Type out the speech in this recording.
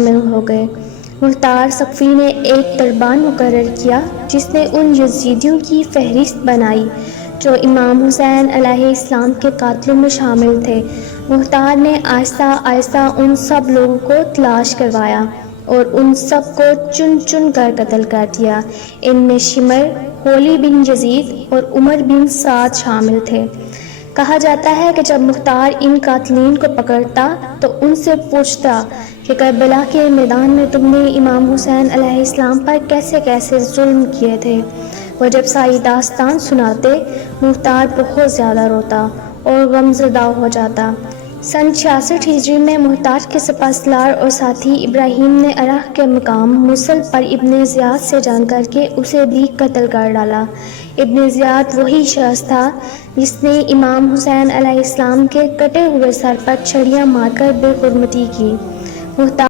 शामिल हो गए। मुख्तार सक़फ़ी ने एक दरबान मुकर्रर किया जिसने उन यज़ीदियों की फ़हरिस्त बनाई जो इमाम हुसैन अलैहिस्सलाम के कातलों में शामिल थे। मुख्तार ने आहिस्ता आहिस्ता उन सब लोगों को तलाश करवाया और उन सब को चुन चुन कर कत्ल कर दिया। इनमें शिमर, होली बिन यजीद और उमर बिन साद शामिल थे। कहा जाता है कि जब मुख्तार इन कातिलीन को पकड़ता तो उनसे पूछता कि करबला के मैदान में तुमने इमाम हुसैन अलैहिस्सलाम पर कैसे कैसे जुल्म किए थे। वह जब सारी दास्तान सुनाते मुख्तार बहुत ज़्यादा रोता और गमज़दा हो जाता। सन 66 हिजरी में मुख्तार के सपासलार और साथी इब्राहिम ने अरह के मकाम मुसल पर इब्ने ज़ियाद से जंग करके उसे भी कत्ल कर डाला। इब्ने ज़ियाद वही शख्स था जिसने इमाम हुसैन अलैहिस्सलाम के कटे हुए सर पर छड़ियाँ मारकर बेहुरमती की। मुख्तार